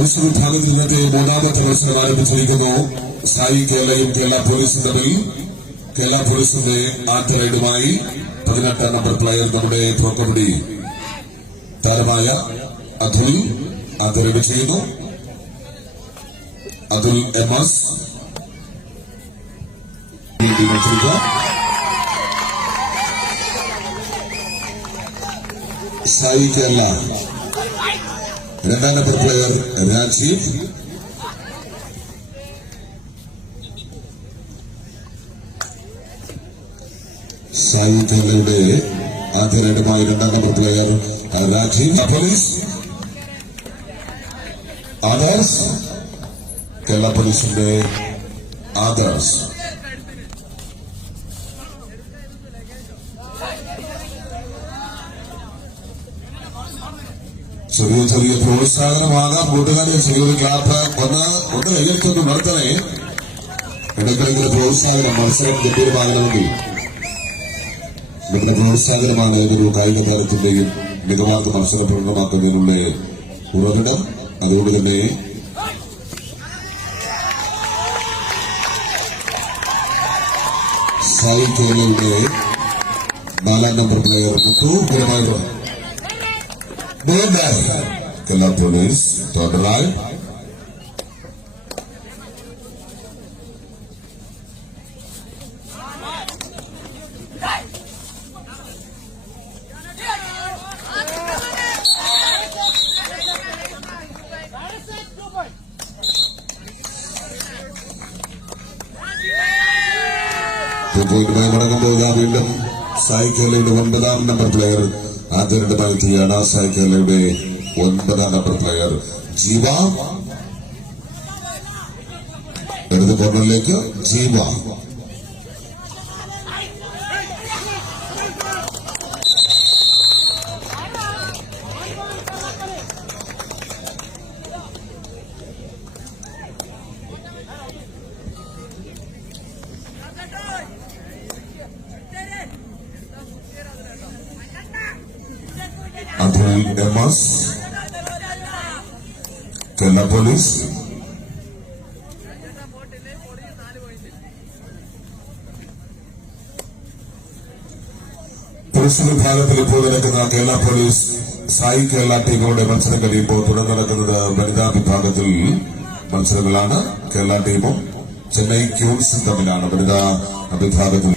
പുരുഷ വിഭാഗത്തിൽ ഇന്നത്തെ മൂന്നാമത്തെ മത്സരം ആരംഭിച്ചിരിക്കുന്നു. സായി കേരളയും കേരള പോലീസും തമ്മിൽ. കേരള പോലീസിന്റെ ആദ്യ റൈഡുമായി 18 നമ്പർ പ്ലെയർ നമ്മുടെ പ്രോ കബഡി താരമായ അതുൽ ആദ്യ റൈഡ് ചെയ്യുന്നു. അതുൽ എംഎസ് സായി കേരള രണ്ടാം നമ്പർ പ്ലെയർ രാജീവ്. സായി കേരളയുടെ ആദ്യ റൈഡുമായി രണ്ടാം number player Rajeev. Police Adarsh. Kerala പോലീസിന്റെ ആദർശ്. ചെറിയ ചെറിയ പ്രോത്സാഹനമാകാം കൂട്ടുകാരെ. ചെറിയൊരു ക്ലാപ്പ് ഒന്ന് കൈകൾക്കൊന്ന് നടത്തണേ. ഇടയ്ക്കിടയ്ക്ക് പ്രോത്സാഹനം മത്സരം ഗംഭീരമാകണമെങ്കിൽ നമ്മുടെ പ്രോത്സാഹനമാണ് ഏതൊരു കായിക താരത്തിന്റെയും മികവാർന്ന മത്സരം പ്രകടമാക്കുന്നതിനുള്ള ഉറവിടം. അതുകൊണ്ട് തന്നെ സായി കേരളയുടെ 4ാം നമ്പർ പ്ലെയർ മുത്തൂർപരമായിട്ട് Kerala Police, third line. വീണ്ടും സായി കേരളയുടെ 9ാം നമ്പർ പ്ലെയർ ആദ്യ രണ്ട് ബാലത്തിയാണ്. സായി കേരളയുടെ 9ാം നമ്പർ പ്ലെയർ ജീവ. ഇടത് കോർണറിലേക്ക് ജീവ. Athul MS Kerala police. പുരുഷ വിഭാഗത്തിൽ ഇപ്പോൾ നടക്കുന്ന കേരള പോലീസ് സായി കേരള ടീമുകളുടെ മത്സരം കഴിയുമ്പോൾ തുടർന്ന് നടക്കുന്നത് വനിതാ വിഭാഗത്തിൽ മത്സരങ്ങളാണ്. കേരള ടീമും ചെന്നൈ ക്യൂൻസും തമ്മിലാണ് വനിതാ വിഭാഗത്തിൽ.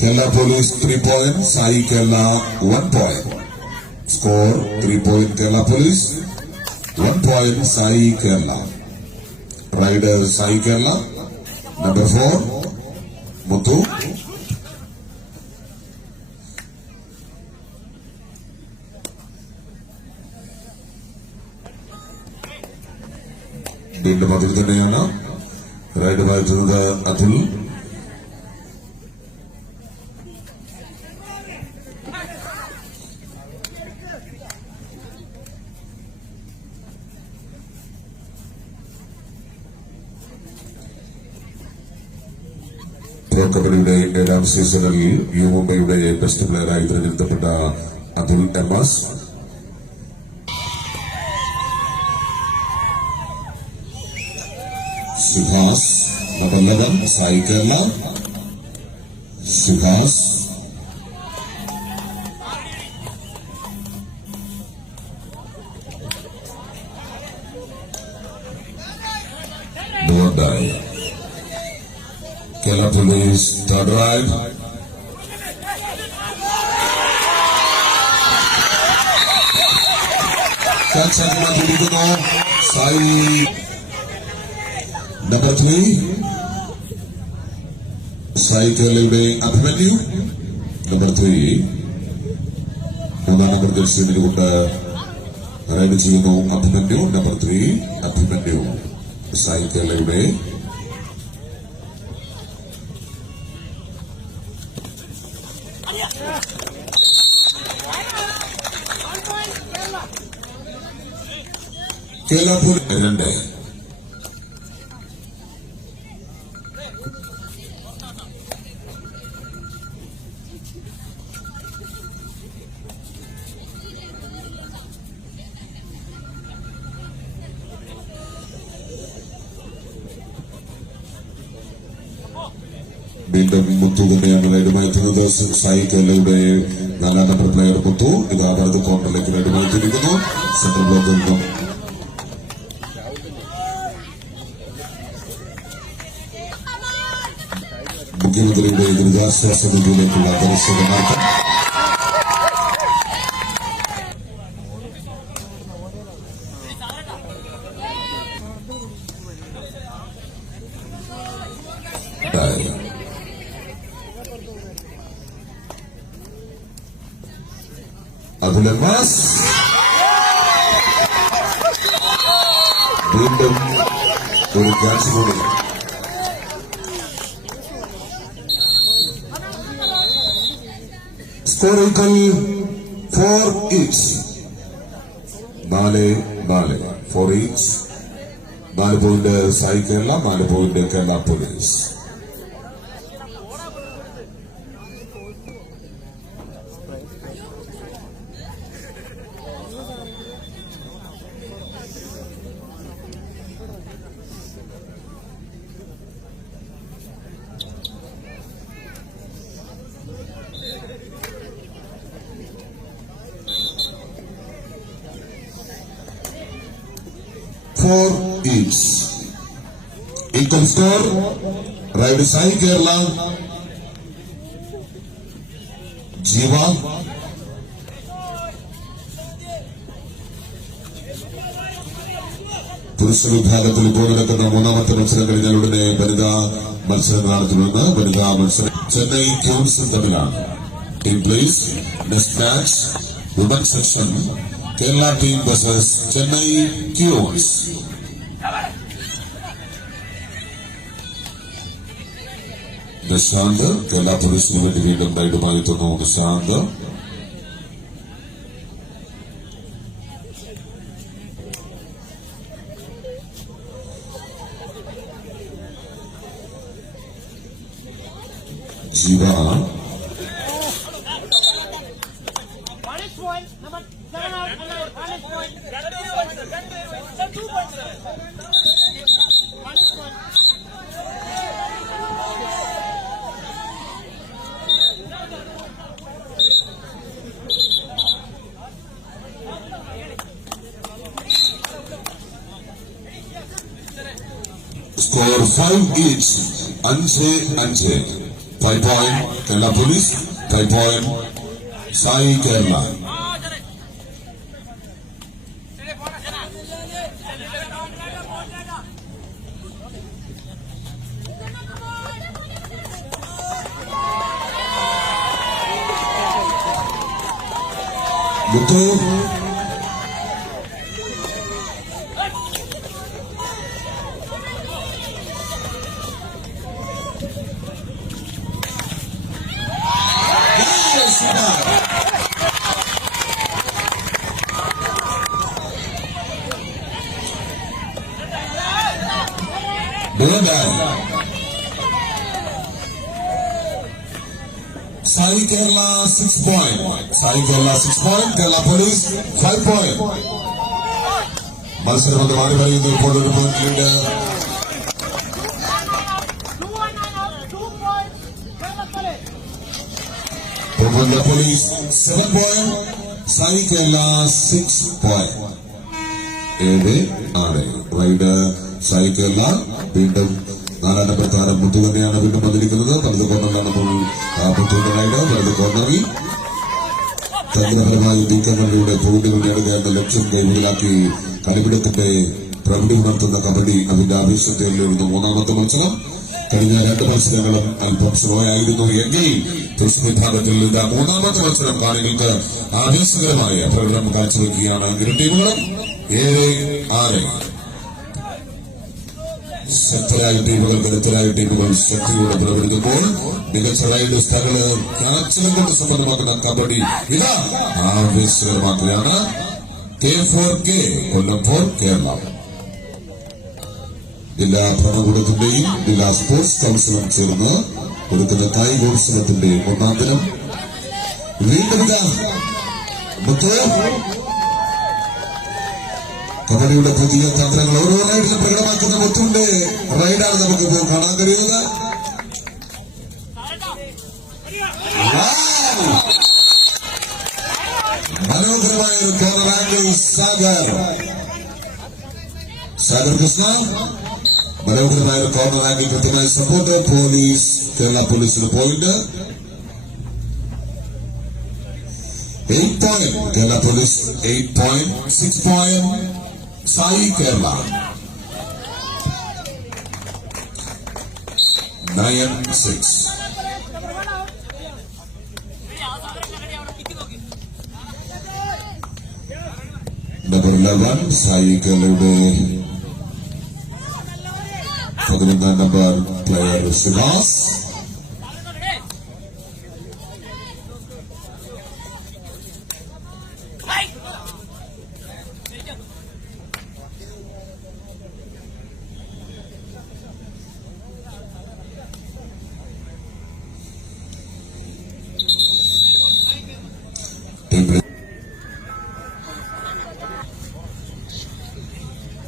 Kerala Police 3 points, Sai Kerala 1 point. Score 3 point Kerala Police, 1 point Sai Kerala. Rider Sai Kerala, number 4, Muthu. വീണ്ടും അതിൽ തന്നെയാണ് റൈഡുമായിട്ടുള്ളത് അതുൽ. പ്രോ കബഡിയുടെ 7ാം സീസണിൽ യു മുംബൈയുടെ ബെസ്റ്റ് പ്ലെയറായി തിരഞ്ഞെടുക്കപ്പെട്ട അതുൽ എംഎസ്. സുഹാസ് നമ്പർ 11 സായി കേരള. സുഹാസ് ഡോഡായി. Kerala Police, third ride. Catch up Sai. Number 3. Sai Kerala Abhimanyu. Number 3. മൂന്നാം number ജേഴ്സിയിൽ കൊണ്ട് റൈഡ് ചെയ്യുന്നു അഭിമന്യു. നമ്പർ 3 അഭിമന്യു. സായി കേരളയുടെ കേരളപൂർ 2. വീണ്ടും മുത്തു തന്നെയാണ് റൈഡുമായെത്തുന്നത്. സായി കേരളയുടെ 4ാം നമ്പർ പ്ലെയർ മുത്തു ഇതാ വലത് കോർണറിലേക്ക് റൈഡുമായെത്തിയിരിക്കുന്നു. സെൻട്രൽ ബ്ലോക്കിൽ നിന്നും മുഖ്യമന്ത്രിയുടെ ദുരിതാശ്വാസ നിധിയിലേക്കുള്ള ദർശക മാർഗം. അബ്ദുൽ അബ്ബാസ് വീണ്ടും ഒരു ക്യാച്ച് കൂടി. Score equal 4 each. 4 each. 4 point Sai Kerala, 4 point Kerala police. Each. Equal score. Ride Sai Kerala. Jiva. പുരുഷ വിഭാഗത്തിൽ ഇപ്പോൾ നടക്കുന്ന 3ാമത്തെ മത്സരം കഴിഞ്ഞാൽ ഉടനെ വനിതാ മത്സരം നടത്തുമെന്ന്. വനിതാ മത്സരം ചെന്നൈ ക്യൂൻസും തമ്മിലാണ്. Team plays next match woman section Kerala team versus Chennai queens. Nishanth Kerala പോലീസിന് വേണ്ടി വീണ്ടും റൈഡുമായി എത്തുന്നു. നിശാന്ത് ജീവ Score 5 each. 5 point Kerala Police, 5 point Sai Kerala. Muthu Sai Kerala 6 point. Sai Kerala 6 point. Kerala Police 5 point. മത്സരം അത് മാറി പറയുന്നു. ഇപ്പോൾ ഒരു point police 7 point. Sai Kerala 6 point. 7-6 ride Sai Kerala. വീണ്ടും 4ാം നമ്പർ താരം മുത്തു തന്നെയാണ് വീണ്ടും വന്നിരിക്കുന്നത്. വലത് കോർണറിലാണ് ഇപ്പോൾ മുത്തുവിന്റെ റൈഡ്. വലത് കോർണറിൽ തന്ത്രപരമായി നീക്കങ്ങളിലൂടെ പോയിന്റുകൾ നേടുക എന്ന ലക്ഷ്യം കൈമുതലാക്കി കളിപിടുത്തിന്റെ പ്രകൃതി ഉണർത്തുന്ന കബഡി അതിന്റെ ആവേശത്തിലായിരുന്നു 3ാമത്തെ മത്സരം. കഴിഞ്ഞ 2 മത്സരങ്ങളും അല്പം സ്ലോ ആയിരുന്നു എങ്കിൽ പുരുഷ വിഭാഗത്തിൽ ഇത് 3ാമത്തെ മത്സരം കാണികൾക്ക് ആവേശകരമായ പ്രകടനം കാഴ്ചവെക്കുകയാണ്. ഇരു ടീമുകളും 7-6. ശക്തരായ ടീമുകൾ കരുത്തരായ ടീമുകൾ ശക്തിയോടെ പ്രകടിക്കുമ്പോൾ മികച്ച റൈഡ് സ്ഥലങ്ങള് ക്യാച്ചുകൾ കൊണ്ട് സമ്പന്നമാക്കുന്ന കബഡി ഇതാ ആവേശകരമാക്കുകയാണ്. K4K കൊല്ലം 4 കേരള. ജില്ലാ ഭരണകൂടത്തിന്റെയും ജില്ലാ സ്പോർട്സ് കൗൺസിലും ചേർന്ന് കൊടുക്കുന്ന കായികോത്സവത്തിന്റെ 1ാം ദിനം. വീണ്ടും കബഡിയുടെ പുതിയ തന്ത്രങ്ങൾ ഓരോ റൈഡിലും പ്രകടമാക്കുന്ന മുത്തുവിന്റെ റൈഡാണ് നമുക്കിപ്പോൾ കാണാൻ കഴിയുന്നത്. സാഗർ കൃഷ്ണ മനോഹരമായ ഒരു കോർണർ ആംഗിൾ കൃത്യമായി സപ്പോർട്ട്. പോലീസ് കേരള പോലീസിന് point. 8 point Kerala police, 8 point. 6 point Sai Kerala. 9-6. Number 11 Sai കേരളയുടെ 11 നമ്പർ പ്ലെയർ സുഹാസ്.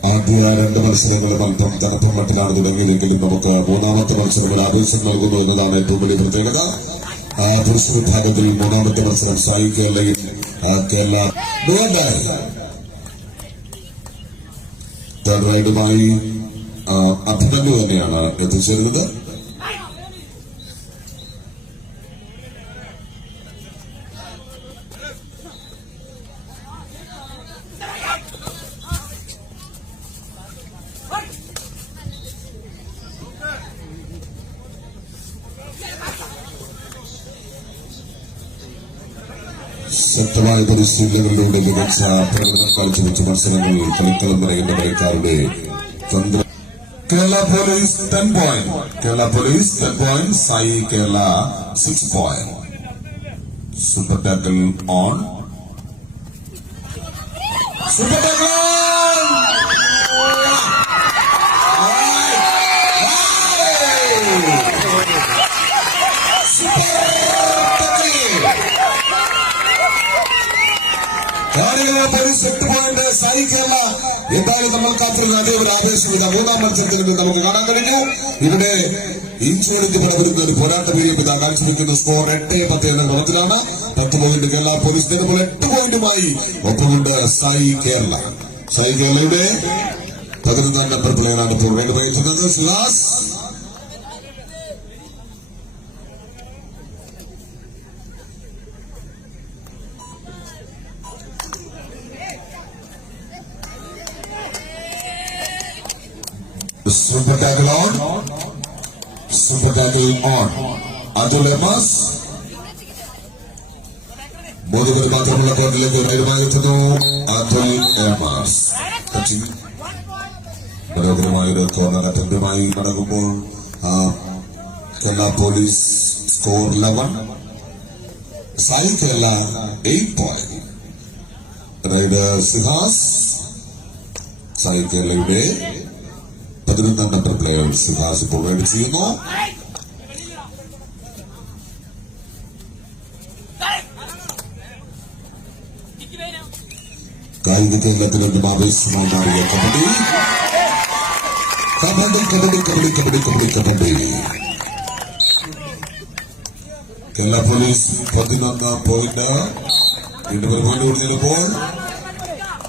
ആദ്യ 2 മത്സരങ്ങളും അല്പം തണുപ്പും മട്ടിലാണ് തുടങ്ങിയതെങ്കിലും നമുക്ക് മൂന്നാമത്തെ മത്സരത്തിൽ ആവേശം നൽകുന്നു എന്നതാണ് ഏറ്റവും വലിയ പ്രത്യേകത. പുരുഷ വിഭാഗത്തിൽ മൂന്നാമത്തെ മത്സരം സായി കേരളയും കേരള തേർഡ് റൈഡുമായി അഭിനന്ദു തന്നെയാണ് എത്തിച്ചേരുന്നത്. ശക്തമായ പരിശീലനങ്ങളിലൂടെ മികച്ച പ്രകടനം കാഴ്ചവെച്ച മത്സരങ്ങളിൽ കളിക്കളം നിറയുന്ന കളിക്കാരുടെ Chandra. Kerala police 10 point. Kerala police 10 point. Sai Kerala 6 point. Super tackle on. Super tackle police 8 point. Sai Kerala. എന്തായാലും നമ്മൾ കാത്തിരുന്ന അതേ ഒരു ആവേശം ഇതാ മൂന്നാം മത്സരത്തിൽ നിന്ന് നമുക്ക് കാണാൻ കഴിഞ്ഞു. ഇവിടെ ഇഞ്ചോടിച്ച് പടവരുന്ന ഒരു പോരാട്ട വീര്യം ഇതാ കാഴ്ചവെക്കുന്ന സ്കോർ 8-10 എന്ന ക്രമത്തിലാണ്. 10 പോയിന്റ് കേരള പോലീസ്. ഇതേപോലെ 8 പോയിന്റുമായി ഒപ്പമുണ്ട് സായി കേരള. സായി കേരളയുടെ 11 നമ്പർ പ്ലെയറാണ് ഇപ്പോൾ റൈഡ് വഹിക്കുന്നത് Suhas. Super tackle on. Super tackle on. Atul Emas. മൂന്നുപേർ മാത്രമുള്ള കോർട്ടിലേക്ക് റൈഡുമായെത്തുന്നു അതുൽ എമാസ്. മനോഹരമായൊരു കോർണർ അറ്റംപ്റ്റുമായി നടക്കുമ്പോൾ Kerala police score 11. Sai Kerala 8 point. Rider Suhas. Sai കേരളയുടെ 11 നമ്പർ പ്ലെയർ സുഹാസ് ഇപ്പോൾ റൈഡ് ചെയ്യുന്നു. കായിക കേരളത്തിലും ആവേശമായി മാറിയ കബഡി. കബഡി കബഡി കബഡി കബഡി കബഡി കബഡി. Kerala police 11 point. വീണ്ടും ഒരു പോയിന്റ് കൂടി നേടുമ്പോൾ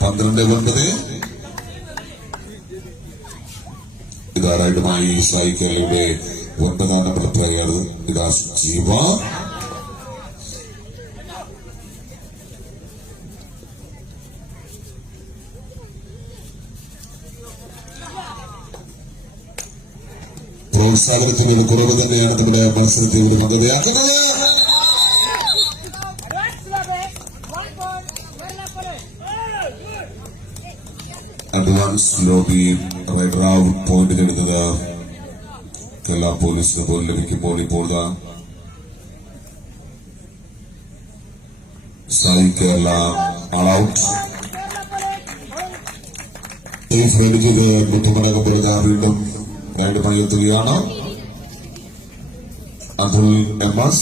12-9. ഇതാ റൈഡുമായി സായി കേരളയുടെ 9 നമ്പർ പ്ലെയർ ഇതാ ജീവ. പ്രോത്സാഹനത്തിന് ഒരു കുറവ് തന്നെയാണ് നമ്മുടെ മത്സരത്തെ ഒരു മകതയാക്കുന്നത്. Advance lobby raider out point നേടുന്നത് കേരള പോലീസിന് പോലും ലഭിക്കുമ്പോൾ ഇപ്പോൾ Sai Kerala all out. Raid ചെയ്ത് മുത്തുമടക്കം ഞാൻ വീണ്ടും റൈഡുമായി എത്തുകയാണ് അതുൽ എമാസ്.